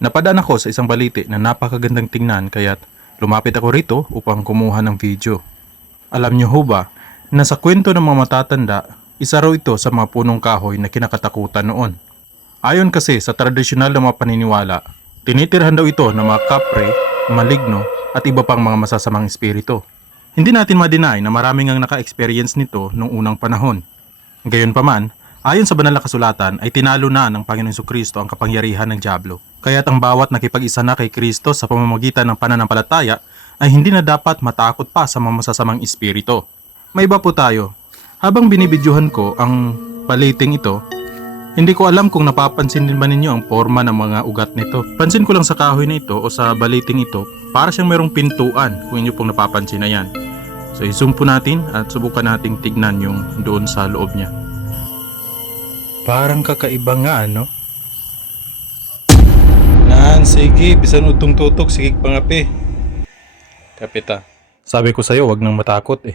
Napadaan ako sa isang balite na napakagandang tingnan kaya't lumapit ako rito upang kumuha ng video. Alam niyo ho ba na sa kwento ng mga matatanda, isa raw ito sa mga punong kahoy na kinakatakutan noon. Ayon kasi sa tradisyonal na mga paniniwala, tinitirhan daw ito ng mga kapre, maligno at iba pang mga masasamang espiritu. Hindi natin ma-deny na maraming ang naka-experience nito noong unang panahon. Gayunpaman, ayon sa banal na kasulatan ay tinalo na ng Panginoong Jesucristo ang kapangyarihan ng dyablo. Kaya't ang bawat nakipag-isa na kay Kristo sa pamamagitan ng pananampalataya ay hindi na dapat matakot pa sa mga masasamang espiritu. May iba po tayo. Habang binibidyohan ko ang baliting ito, hindi ko alam kung napapansin din ba ninyo ang forma ng mga ugat nito. Pansin ko lang sa kahoy na ito o sa baliting ito, para siyang mayroong pintuan kung inyo pong napapansin na yan. So i-zoom po natin at subukan nating tignan yung doon sa loob niya. Parang kakaiba nga, ano? Sige, bisan utong tutok, sige pangapi. Kapita. Sabi ko sa'yo, wag nang matakot eh.